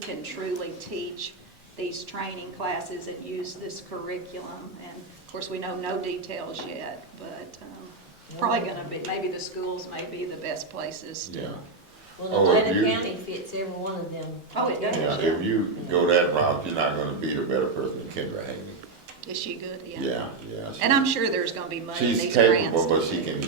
can truly teach these training classes and use this curriculum. And of course, we know no details yet, but probably going to be, maybe the schools may be the best places to. Yeah. Well, Atlanta County fits every one of them. Oh, it does. Yeah, if you go that route, you're not gonna be a better person than Kendra Haney. Is she good? Yeah, yeah. And I'm sure there's going to be money in She's these grants. capable, but she can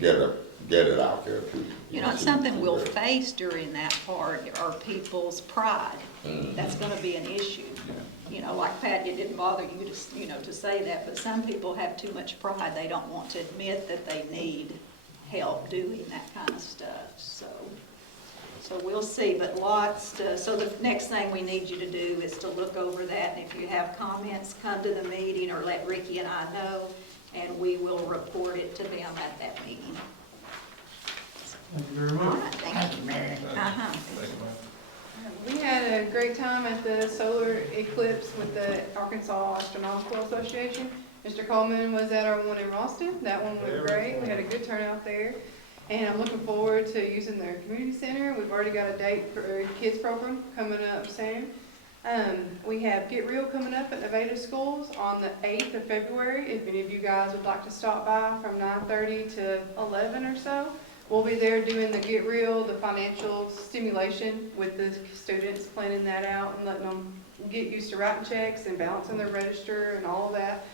get it out there too. You know, it's something we'll face during that part are people's pride. Mhm. That's going to be an issue. Yeah. You know, like Pat, it didn't bother you to, to say that, but some people have too much pride. They don't want to admit that they need help doing that kind of stuff. So we'll see, but lots to, so the next thing we need you to do is to look over that, and if you have comments, come to the meeting or let Ricky and I know, and we will report it to them at that meeting. Thank you very All much. right, thank you, Mary. Uh-huh. We had a great time at the solar eclipse with the Arkansas Astronomical Association. Mr. Coleman was at our one in Ralston. That one went great. We had a good turnout there. And I'm looking forward to using their community center. We've already got a date for a kids program coming up soon. We have Get Real coming up at Nevada Schools on the 8th of February. If any of you guys would like to stop by from 9:30 to 11 or so. We'll be there doing the Get Real, the financial stimulation with the students, planning that out and letting them get used to writing checks and balancing their register and all of that.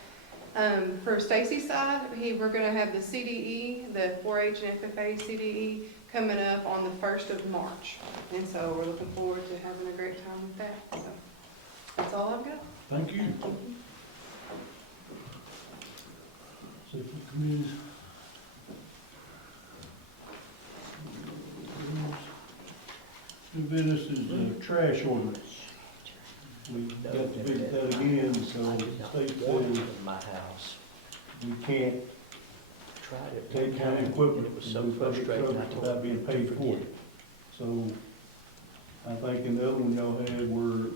For Stacy's side, we're going to have the CDE, the 4-H and FFA CDE coming up on the 1st of March. And so we're looking forward to having a great time with that. So that's all I've got. Thank you. See if the committees. New business is the trash ordinance. We got to visit that again, so the state says in my house. we can't Tried it. take county equipment It was and so do public frustrating. I service told without being them to paid for forget it. So I think in the other one y'all had were,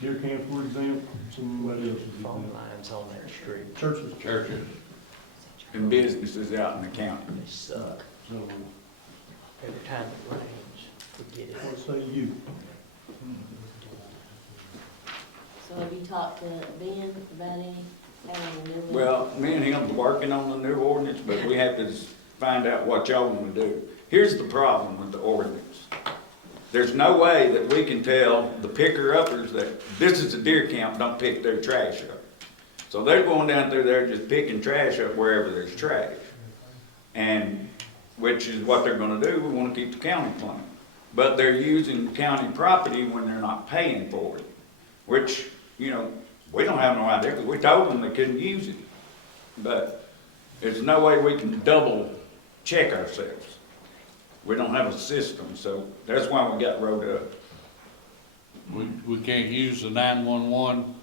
deer camps were exempt, somebody else was Phone exempt. lines on their street, Churches, Churches and businesses out in the county. they suck. so Every time it rains, forget it. what say you? So have you talked to Ben about any, having a new one? Well, me and him are working on the new ordinance, but we have to find out what y'all want to do. Here's the problem with the ordinance. There's no way that we can tell the picker-uppers that this is a deer camp, don't pick their trash up. So they're going down through there just picking trash up wherever there's trash. And, which is what they're gonna do, we wanna keep the county clean. But they're using county property when they're not paying for it, which, you know, we don't have no idea, because we told them they couldn't use it. But there's no way we can double check ourselves. We don't have a system, so that's why we got wrote up. We can't use the 911.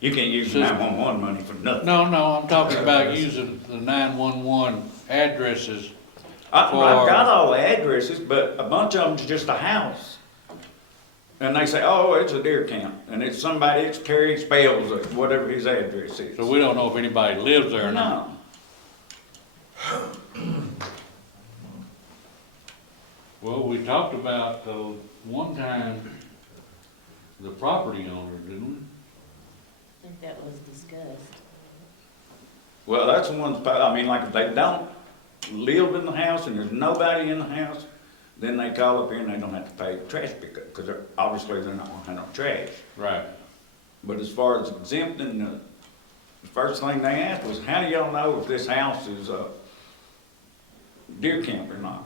You can't use System. 911 money for nothing. No, I'm talking about using the 911 addresses. I've got all the addresses, but a bunch of them's just a house. And they say, oh, it's a deer camp, and it's somebody, it's Terry Spells, or whatever his address is. So we don't know if anybody lives there or not. No. Well, we talked about one time the property owner, didn't I think that was discussed. Well, that's the ones, I mean, like if they don't live in the house and there's nobody in the house, then they call up here and they don't have to pay trash pickup, because obviously they're not gonna have no trash. we? Right. But as far as exempting, the first thing they asked was, how do y'all know if this house is a deer camp or not?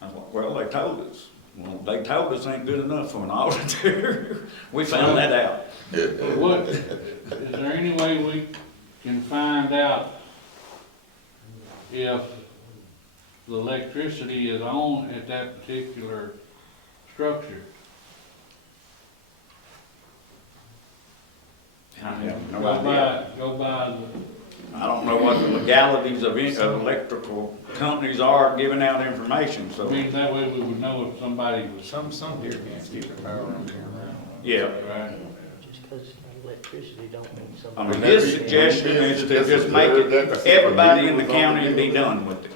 I was like, well, they told us. Well, they told us ain't good enough for an auditor. We found that out. But what, is there any way we can find out if the electricity is on at that particular structure? I have no Go idea. by I don't know what the legalities of electrical companies are giving out information, I so, mean, that way we would know if somebody was, Some deer camps keep the power on there. yeah. right? Just because electricity don't mean I something. mean, his suggestion is to just make it, everybody in the county and be done with it.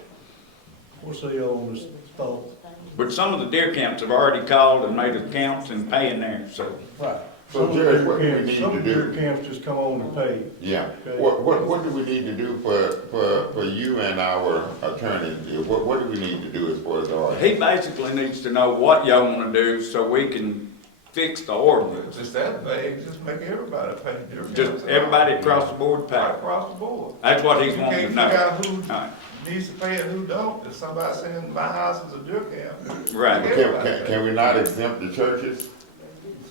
We'll see y'all on this thought. But some of the deer camps have already called and made accounts and paying there, so. Right. So, Some Judge, what do we deer need camps, some to do? deer camps just come on and pay. Yeah, Okay. what do we need to do for you and our attorney? What do we need to do as far as our? He basically needs to know what y'all wanna do so we can fix the ordinance. Just that vague, just make everybody pay. Just everybody across the board pay. Right across the board. That's what he's You wanting to can't know. figure out who Alright. needs to pay and who don't. If somebody saying my house is a deer camp. Right. Can we not exempt the churches?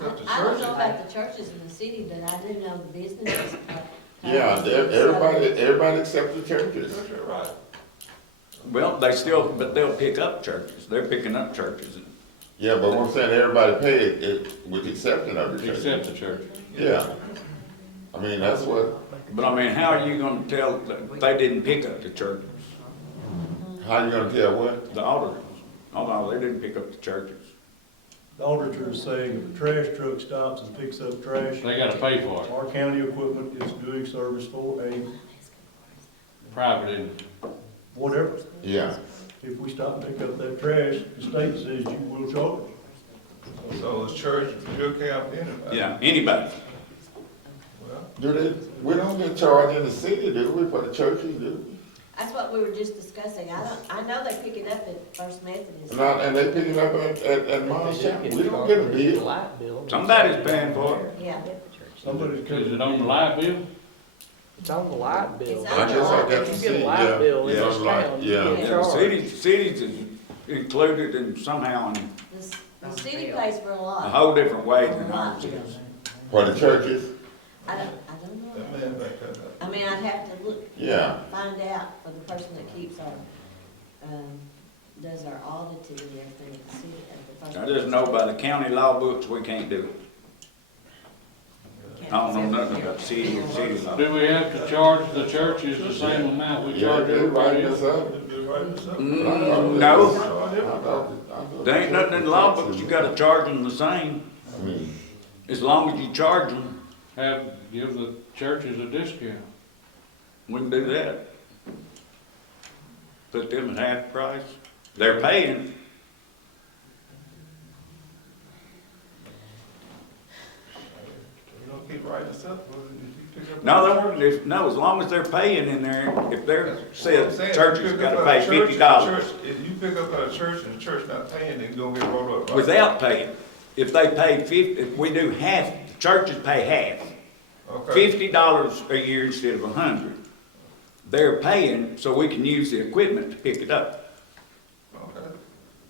Except the I don't churches. know about the churches in the city, but I do know the businesses. Yeah, everybody except the churches. That's right. Well, but they'll pick up churches. They're picking up churches. Yeah, but what I'm saying, everybody pay it with the exception of the churches. Except the church. Yeah. I mean, that's what, But I mean, how are you gonna tell that they didn't pick up the churches? how you gonna tell what? The auditors. Oh, no, they didn't pick up the churches. The auditor is saying if a trash truck stops and picks up trash, They gotta pay for it, our county equipment is doing service for a private entity. whatever. Yeah. If we stop and pick up that trash, the state says you will charge. So it's church, deer camp, anybody. Yeah, anybody. Well, Do they, we don't get charged in the city, do we, for the churches, do we? That's what we were just discussing. I know they pick it up at First Methodist. And they pick it up at Mom's Chapel, we don't get a bill. Light bill. Somebody's paying for it. Yeah. Somebody's Is coming. it on the light bill? It's on the light bill. It's I guess I got to If see, you get a light bill in yeah, this town, you yeah. get Yeah, the charged. cities is included in somehow in The city pays for a a lot. whole different way than ours is. For the churches, I don't that know. man back there. I mean, I'd have to look, yeah. find out for the person that keeps our, does our auditing and everything at the city, at the First. I just know by the county law books, we can't do it. I don't know nothing about city or city law. Do we have to charge the churches the same amount we Yeah, charge they everybody write else? this up. They write this up. No, I thought there ain't nothing in the law books, you gotta charge them the same, I mean, as long as you charge them, Give the churches a discount. we can do that. Put them at half price, they're paying. You don't keep writing this up, well, if you pick up. No, as long as they're paying in there, if they're, What I'm says saying, churches you pick gotta up pay at a church, $50 If you pick up at a church and the church not paying, then you gonna get rolled up, right? without paying. If they pay if we do half, the churches pay half. Okay. $50 a year instead of $100. They're paying so we can use the equipment to pick it up. Okay.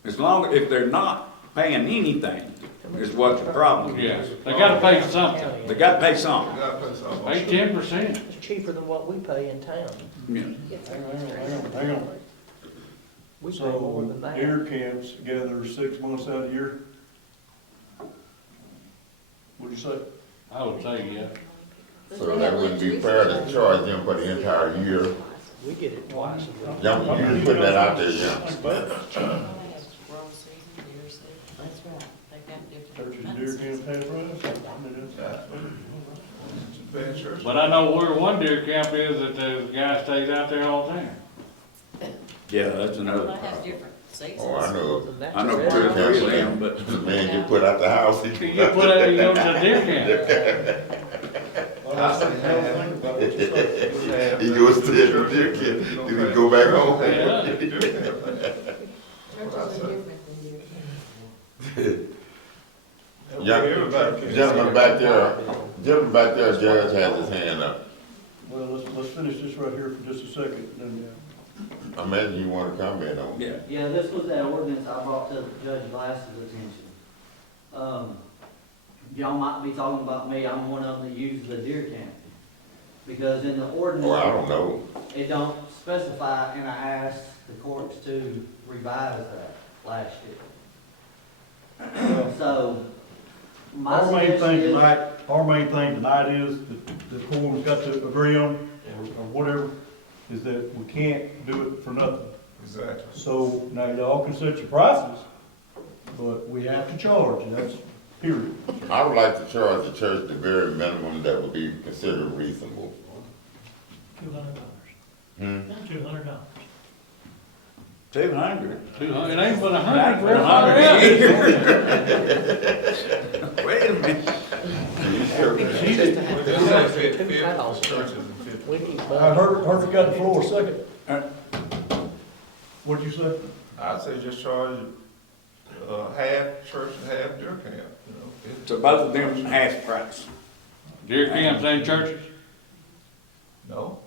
As long, if they're not paying anything, is what the problem Yes, is. they gotta pay something. They gotta pay You something. gotta put something. Pay 10%. It's cheaper than what we pay in town. Yeah. Hang on. We pay more So than that. deer camps gather 6 months out of the year? What'd you say? I would say, yeah. so that wouldn't be fair to charge them for the entire year. We get it twice a week. Yeah, you just putting that out there, yeah. That's right. They've got different. Churches, deer camps, half price? I mean, that's- Bad church. But I know where one deer camp is that the guy stays out there all the time. Yeah, that's another They have problem. different seasons. Oh, I know. I know two or three of them, but The man get put out the house, he. You put out, you go to the deer camp. He goes to the deer camp, then he go back home. Yeah. Churches are different than deer camps. Yeah, gentleman back there, Judge has his hand up. Well, let's finish this right here for just a second, then, I imagine you want to comment on it. yeah. Yeah, this was that ordinance I brought to Judge Glass's attention. Y'all might be talking about me, I'm one of them that uses the deer camp. Because in the Well, I ordinance, don't know. it don't specify, and I asked the courts to revise that last year. So, my our main suggestion thing is, tonight is that the quorum's got to agree on, or whatever, is that we can't do it for nothing. Exactly. So now y'all can set your prices, but we have to charge, and that's period. I would like to charge the church the very minimum that would be considered reasonable. $200. Hmm? $200. 200. 200, it ain't but a Right, hundred. for 100 Wait a minute. Just say 50, 2,000. churches and 50. We need Herb got the floor, second. What'd you say? I'd say just charge, half church and half deer camp, you know. So both of them half price. Deer camps and churches? No,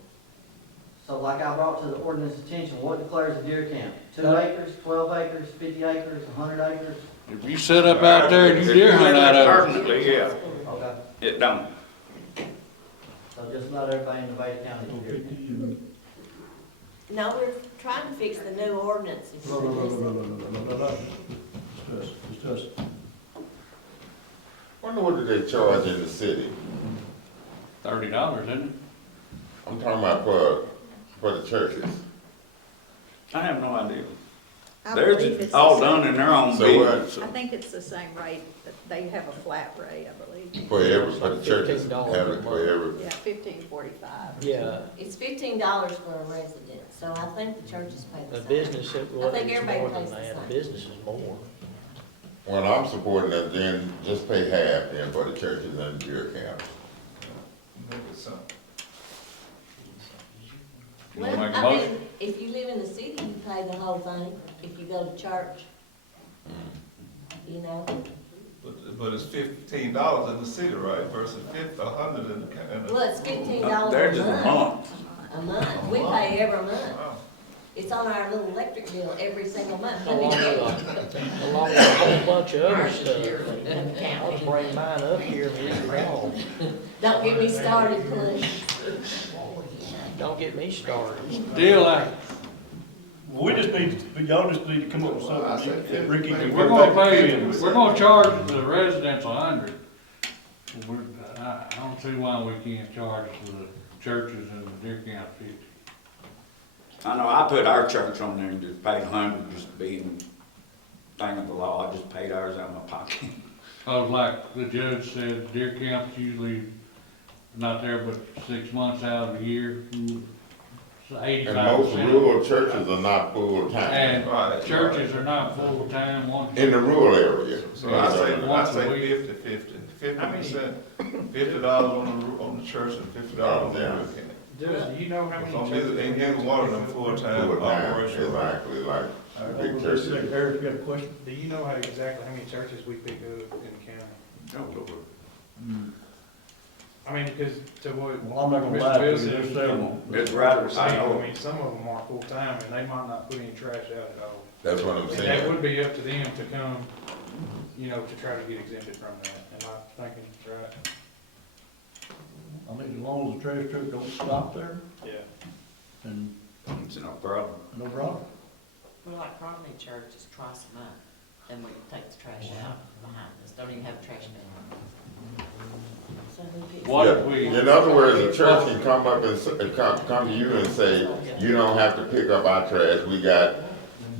So like I brought to the ordinance attention, what declares a deer camp? 2 acres, 12 acres, 50 acres, 100 acres? If you set up out there and you deer hunt out of it, Permanently, yeah, Okay, it don't. so just about everybody in Nevada County is deer camp. No, we're trying to fix the new ordinance. No. Discuss. Wonder what do they charge in the city? $30, isn't it? I'm talking about for the churches. I have no idea. I believe Theirs it's is all the same. done in their own So business. I think it's the same rate, but they have a flat rate, I believe. For the churches, $15 have it for every, Yeah, $15.45. Yeah, It's $15 for a resident, so I think the churches pay the a same. business, it was think everybody more than pays the that, a same. business is more. well, I'm supporting that, then just pay half then for the churches and deer camps. make it simple. You wanna Well, make a I motion? mean, if you live in the city, you pay the whole thing, if you go to church, you know? But it's $15 in the city, right, versus 50, 100 in the county. Well, it's $15 They're a just a month. month. A month, we pay every month. Wow. It's on our little electric bill every single month. Along with a whole bunch of other stuff. I'll bring mine up here and read it all. Don't get me started, please. Don't get me started. Still, We just need, y'all just need to come up with something. Ricky can we're come gonna back pay, in. we're gonna charge the residents 100. I don't see why we can't charge the churches and the deer camp 50. I know, I put our church on there and just paid 100 just being thing of the law. I just paid ours out of my pocket. Cause like the judge said, deer camp's usually not there but 6 months out of the year. So And most 85%. rural churches are not full-time, And Right, churches are not full-time, one. in the rural area. So I say Once a week. 50/50, 50%, $50 on the church and $50 on the Yeah. deer camp. Do you know how many On churches? neither one of them full-time Full-time, operation, right? exactly, like All right, big hold on a churches. second. Eric, you got a question? Do you know exactly how many churches we pick up in the county? Oh, Lord. I mean, because to what. Well, I'm not gonna Mr. lie to you, Bill said, there's several. It's right, I I know. mean, some of them are full-time and they might not put any trash out at all. That's what I'm And that saying. would be up to them to come, you know, to try to get exempted from that. Am I thinking right? I mean, as long as the trash truck don't stop there, Yeah. then It's no problem. no problem. Well, like Cromley Church is twice a month, and we take the trash out behind us, don't even have a trash man. So who gets? What if Yeah. we? In other words, the church can come up and come to you and say, you don't have to pick up our trash, we got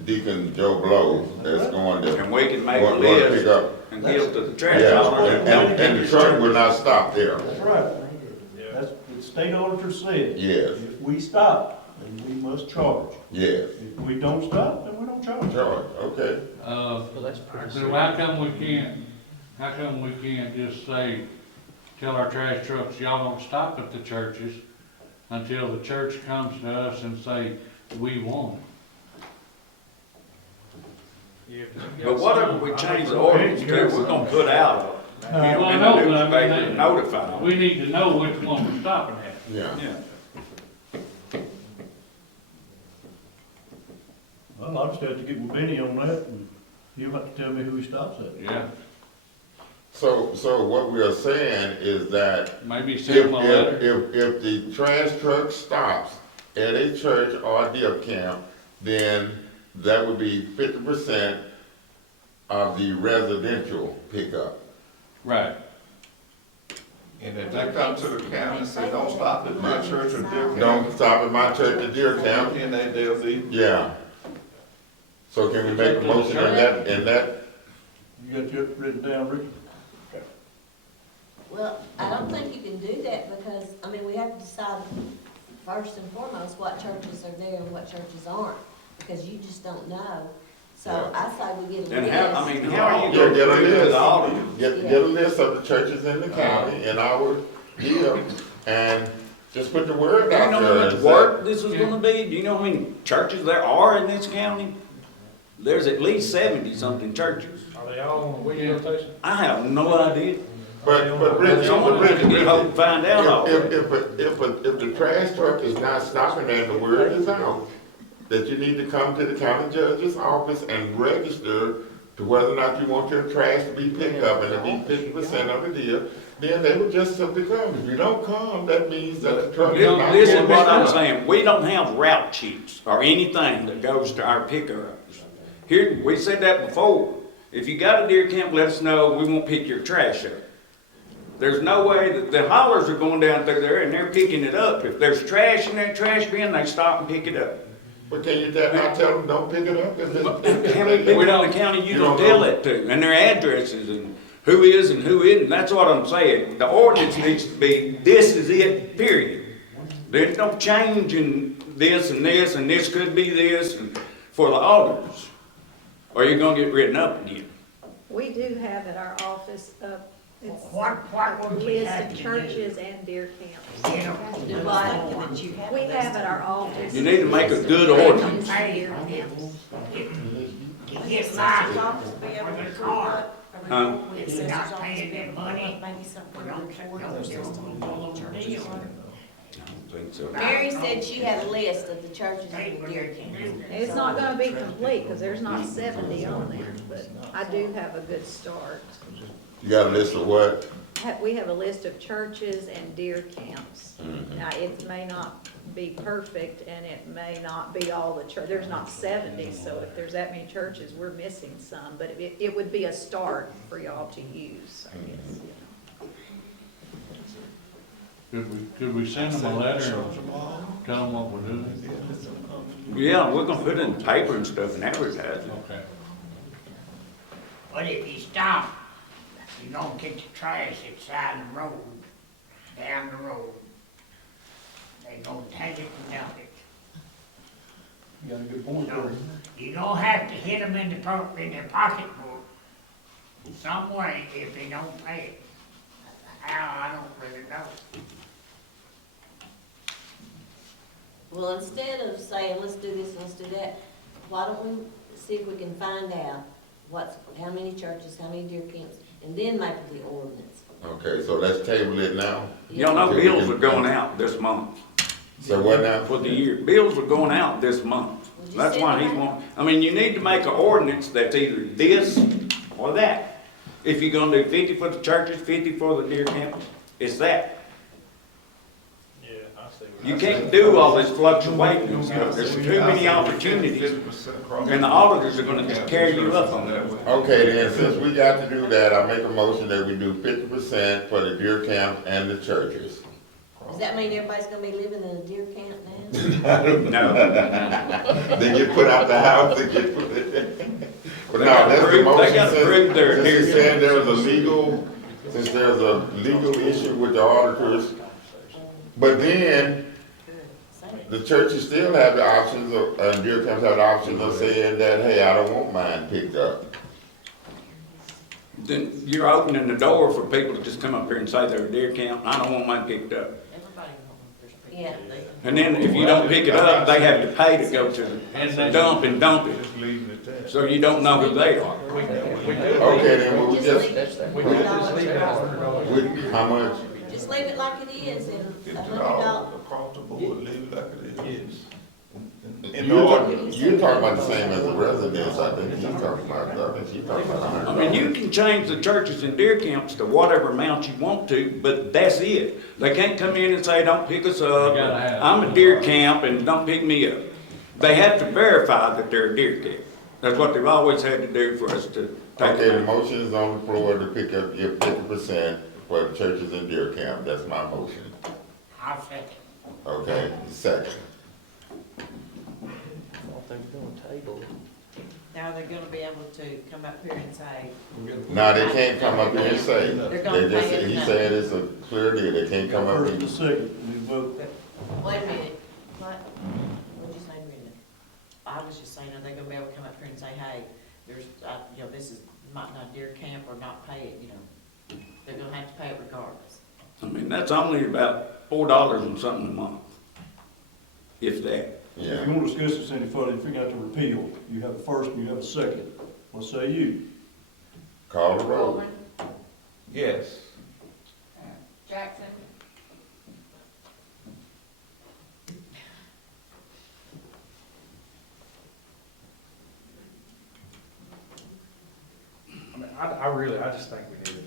Deacon Joe Blow that's going to, And we can make a going to pick list up. and give to the trash Yeah, hauler. and the truck will not stop there. That's right. Yeah. That's what the state auditor said. Yes, If we stop, then we must charge. yes, If we don't stop, then we don't charge. charge, okay. Well, that's pretty so how come we can't just say, tell our trash trucks, y'all don't stop at the churches until the church comes to us and say, we want it? Yeah, 'cause you got But whatever some- we I change the know ordinance to, we're gonna put out, you know, Well, I in know, the but I mean, newspaper, and notify them. We need to know which one we're stopping at. Yeah. Yeah. Well, I'll just have to get with Benny on that, and he'll have to tell me who he stops at. Yeah, So what we are saying is that maybe if, send them a letter. if the trash truck stops at a church or a deer camp, then that would be 50% of the residential pickup. Right. And if they come to the county and say, don't stop at my church or deer camp. Don't stop at my church or deer camp, Then they'll be, yeah. So can we make a motion in that? You got your written down, Ricky? Well, I don't think you can do that because, I mean, we have to decide first and foremost what churches are there and what churches aren't. because you just don't know. So I say we get a And list. how, I mean, how are you Yeah, gonna get a bring it to list. the auditor? Get a list of the churches in the county and our deal, and just put the word Do you out know there. how much and work this is gonna be? Do you know how many churches there are in this county? There's at least 70-something churches. Are they all on a weekly rotation? I have no idea. But Rich, Someone Rich, has to get home and find out all if that. the trash truck is not stopping there, the word is out, that you need to come to the county judge's office and register to whether or not you want your trash to be picked up, and it be 50% of the deal, then they would just simply come. If you don't come, that means that the truck is not. This is getting what picked I'm up. saying, we don't have route sheets or anything that goes to our pick-ups. Here, we said that before, if you got a deer camp, let us know, we won't pick your trash up. There's no way that the haulers are going down through there and they're picking it up. If there's trash in that trash bin, they stop and pick it up. But can you not tell them, don't pick it up? How many people in the county you don't tell that to, and their addresses, and who is and who isn't, that's what I'm saying. The ordinance needs to be, this is it, period. There's no change in this, and this could be this, and for the auditors. Or you're gonna get written up again. We do have at our office, it's What a would we list have of to do? churches and deer camps. Get 'em Do what? We have at our office. You need to make a good ordinance. paid to get license for their car. Huh? If they're not paying them money, we don't give them a little deal. I don't think so. Mary said she had a list of the churches in the deer camp. It's not gonna be complete, because there's not 70 on there, but I do have a good start. You got a list of what? We have a list of churches and deer camps. Mhm. Now, it may not be perfect, and it may not be all the church, there's not 70, so if there's that many churches, we're missing some, but it would be a start for y'all to use, I guess, you know. Could we send them a letter and tell them what we're doing? Yeah, we're gonna put it in the paper and stuff and advertise it. Okay. But if you stop, you're gonna get the trash inside the road, down the road. They gonna take it and dump it. You got a good point So, there. you're gonna have to hit them in their pocketbook some way if they don't pay it. How, I don't really know. Well, instead of saying, let's do this, let's do that, why don't we see if we can find out how many churches, how many deer camps, and then make the ordinance. Okay, so let's table it now. Y'all know bills are going out this month So what now? for the year. Bills are going out this month. Would you That's send why them he's out? wanting, I mean, you need to make an ordinance that's either this or that. If you're gonna do 50 for the churches, 50 for the deer camps, it's that. Yeah, I see. You can't do all this fluctuating and stuff. There's too many opportunities. And the auditors are gonna just carry you up on that. Okay, then, since we got to do that, I make a motion that we do 50% for the deer camp and the churches. Does that mean everybody's gonna be living in a deer camp now? No. They get put out the house, they get put. But no, They gotta that's the prove- they motion, gotta prove they're since deer you're saying camp. since there's a legal issue with the auditors. But then, the churches still have the options of, deer camps have the option of saying that, hey, I don't want mine picked up. Then you're opening the door for people to just come up here and say they're a deer camp, I don't want mine picked up. Yeah. And then if you don't pick it up, they have to pay to go to the dump and dump it. Just leaving it there. So you don't know who they are. Okay, then we Just just, leave it, $100. we, how much? Just leave it like it is, and $50 $100. across the board, leave it like it is. You're talking about the same as the residents, I think she's talking about I mean, you can change the churches and deer camps to whatever amount you want to, but that's it. They can't come in and say, don't pick us up, You gotta have- I'm a deer camp and don't pick me up. They have to verify that they're a deer camp. That's what they've always had to do for us to take Okay, the them out. motion is on the floor to pick up your 50% for the churches and deer camp, that's my motion. I'll second. Okay, second. I don't think we're gonna table it. Now they're gonna be able to come up here and say, Now, they can't come up here and say, They're gonna they just, pay it he now. said it's a clear deal, they can't come up First here. and second, we vote. wait a minute, what? What'd you say, Brenda? I I was just saying, are they gonna be able to come up here and say, hey, there's, you know, this is, might not deer camp or not pay it, you know? They're gonna have to pay it regardless. I mean, that's only about $4 and something a month, if that. If Yeah. you want to discuss this any further, you figure out to repeal, you have a first and you have a second. What say you? Call the roll. Coleman, Yes. Jackson, I mean, I just think we need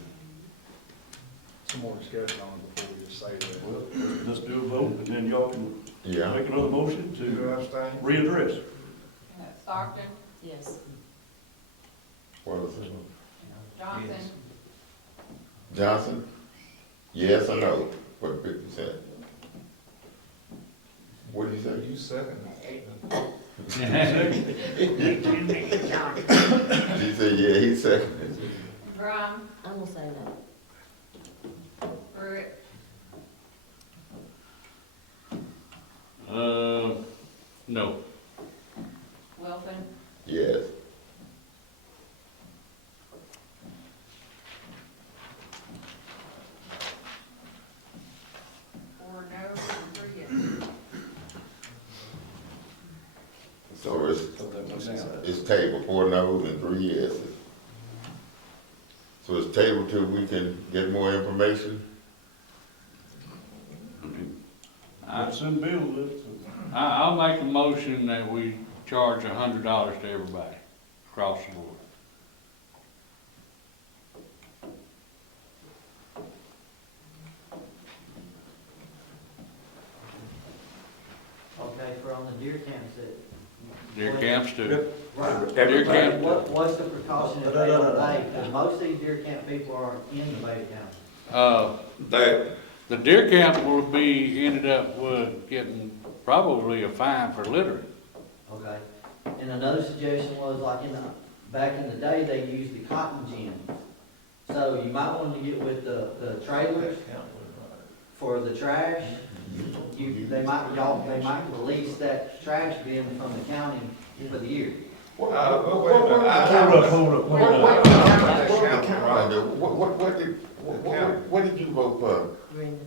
some more discussion on it before we just say that. Well, let's do a vote, and then y'all can Yeah. make another motion Do you to understand? readdress. Stockton, Yes. What was it? Johnson, Johnson? Yes or no? What 50%? What did you say? You second. She said, yeah, he seconded. Grimes, I'm gonna say no. Pruitt, No. Wilson, Yes. four no, and 3 yes. So it's tabled, 4 no's and 3 yeses. So it's tabled till we can get more information? Let's send bills, I'll make a motion that we charge $100 to everybody across the board. Okay, for on the deer camps that. Deer camps too. Right. Deer camp, What's the precaution if they don't pay? Because most of these deer camp people are in the Beta County. the deer camp will be, ended up with getting probably a fine for littering. Okay. And another suggestion was like back in the day, they used the cotton gins. So you might want to get with the trailers for the trash. They might release that trash bin from the county for the year. What Hold up. What did you vote for? Brenda?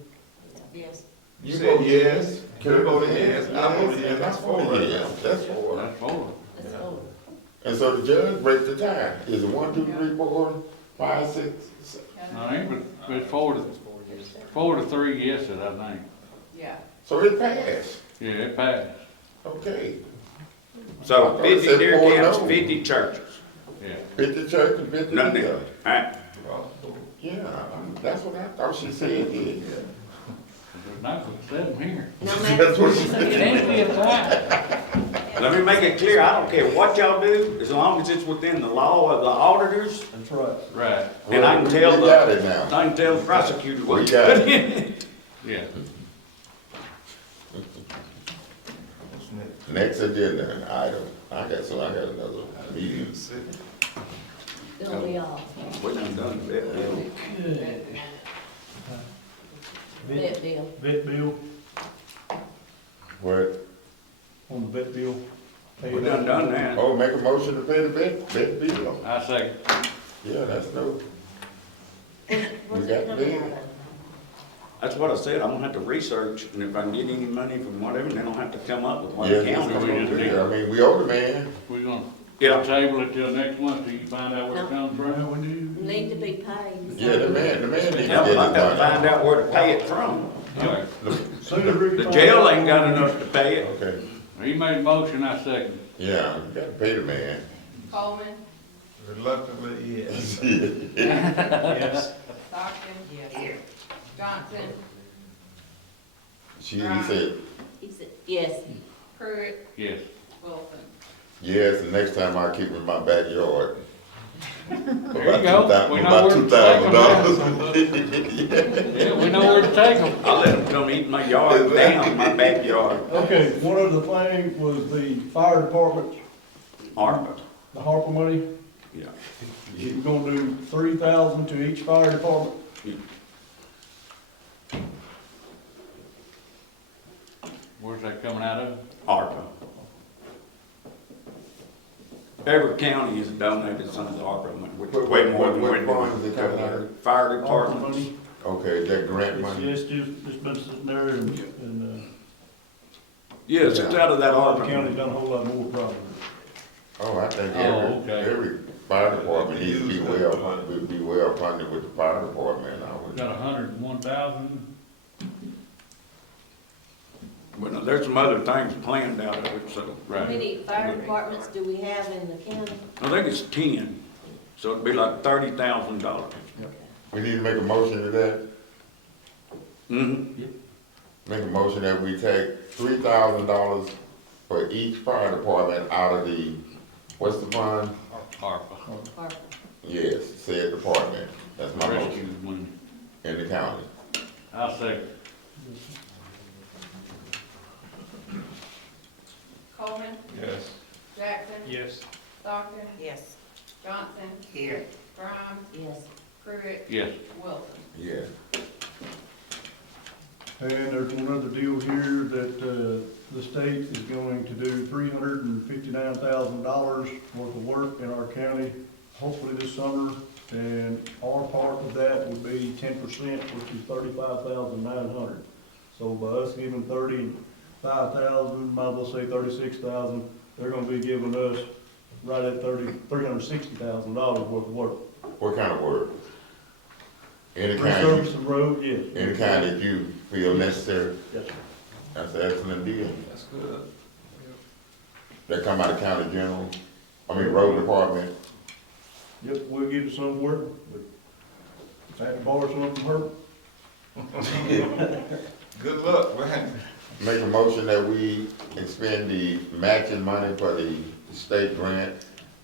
Yes. You said voted yes. Kurt You voted voted yes. I voted yes. That's four right Yes, now. that's 4. That's more. That's over. And so the judge breaks the tie. Is it 1, 2, 3, 4, 5, 6? No, I think it's 4 to 3 yeses, I think. Yeah. So it passed. Yeah, it passed. Okay. So I thought it 50 said deer 4 camps, no. 50 churches. Yeah. 50 church and 50 Nothing. deer. All right. Yeah, that's what I thought she said. Yeah. There's not gonna set them here. No matter. That's what she It said. ain't be a fine. Let me make it clear, I don't care what y'all do, as long as it's within the law of the auditors, That's right. Right, and I can tell We got it now. I can tell the prosecutor what We to got put in it. yeah. Next agenda item. I got another meeting. Don't we all? We done done that, Bill. Vet bill. Vet bill, What? on the vet bill. Pay We it done out. done that. Oh, make a motion to pay the vet bill. I say, Yeah, that's no. Where's got it coming the out of? That's what I said, I'm gonna have to research, and if I can get any money from whatever, then I'll have to come up with what Yeah, account that's it's what we gonna just be. I mean, we owe the man. we're gonna Yeah, table it till next month till you find out where it comes from. Well, we do. Need to be paid. Yeah, the man needs to get his yeah, I gotta money. find out where to pay it from. All right. Soon as Ricky The finds jail out- ain't got enough to pay it. Okay, He made a motion, I second. yeah, you gotta pay the man. Coleman, Reluctantly, yes. Yes. Stockton, Here. Johnson, He said, He said, yes. Pruitt, Yes. Wilson. yes, the next time I keep it in my backyard. There you go. We know About where to take $2,000. Yeah, we know where to take them. I'll let them come eat my yard down, my backyard. Okay, one other thing was the fire department, ARPA, the Harper money. yeah. We're gonna do 3,000 to each fire department. Where's that coming out of? ARPA. Every county has donated some of the ARPA money, which is What- way more than what we're funds doing. is it coming out of? Fire ARPA departments. money. Okay, is that grant It's money? just, it's been sitting there and, Yes, it's out of that the ARPA. county's done a whole lot more probably. Oh, I think Oh, okay. every fire department needs to be well funded with the fire department now. We got 101,000. But no, there's some other things planned out of it, so. How many fire departments do we have in the county? I think it's 10, so it'd be like $30,000. We need to make a motion to that. Mm-hmm. Make a motion that we take $3,000 for each fire department out of the, what's the fund? ARPA. Or- Yes, said department. That's my Rescue motion money. in the county. I'll second. Coleman, Yes. Jackson, Yes. Stockton, Yes. Johnson, Here, Grimes, Yes. Pruitt, Yes. Wilson. Yes. And there's one other deal here that, the state is going to do $359,000 worth of work in our county, hopefully this summer. And our part of that would be 10%, which is $35,900. So by us giving 35,000, might as well say 36,000, they're gonna be giving us right at $360,000 worth of work. What kind of work? Any kind, Resurface the road, yes. any kind that you feel necessary? Yes, sir. That's an excellent deal. That's good. That come out of county general, road department. Yep, we'll get it somewhere, but if I have to borrow something from her, Good luck, man. Make a motion that we expend the matching money for the state grant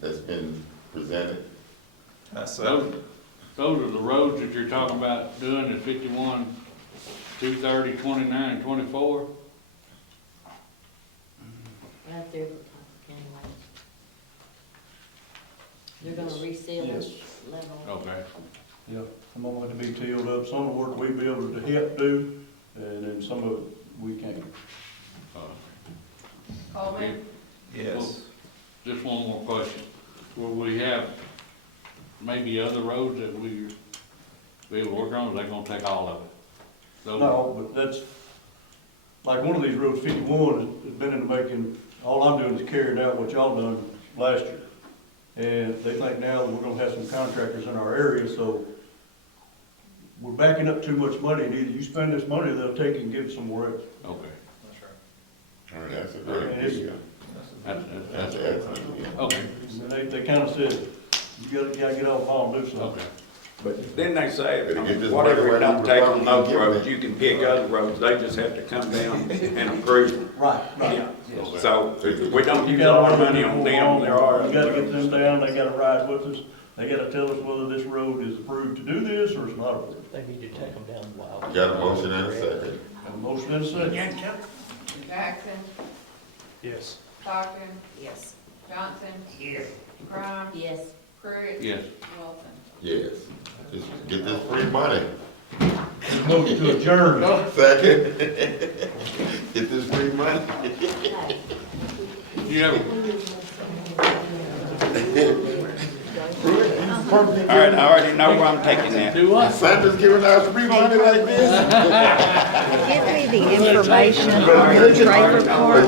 that's been presented. That's Those are the roads that you're talking about doing at 51, 230, 29, and 24? Right there at the top of County Line. They're gonna reseal Yes. this level. Okay. yep, some of it to be tilled up, some of the work we be able to help do, and then some of it we can't. Coleman, Yes. Just one more question. Will we have maybe other roads that we be able to work on, or they gonna take all of it? Those- No, but that's, like one of these roads, 51, has been in the making, all I'm doing is carrying out what y'all done last year. And they think now that we're gonna have some contractors in our area, so we're backing up too much money, and either you spend this money, or they'll take it and give it somewhere else. Okay. That's right. All right, that's a great deal. That's That's an excellent deal. okay, And they kinda said, you gotta get off home and do something. okay. But then they say, Better get this whatever money it don't right take now on before those you give roads, it. you can pick other roads, they just have to come down and approve them. Right, Yeah. So if we don't You use all our gotta money on them, there are. You gotta get them down, they gotta ride with us, they gotta tell us whether this road is approved to do this, or it's not approved. They need to take them down a while. Got a motion and a second. Have a motion and a second. Jackson, Yes. Stockton, Yes. Johnson, here. Grimes, Yes. Pruitt, Yes. Wilson. Yes. Just get this free money. Motion to adjourn. Second. Get this free money. You have, All right, I already know where I'm taking that. do what? Santa's giving out free money like this? Give me the information on the trailer park.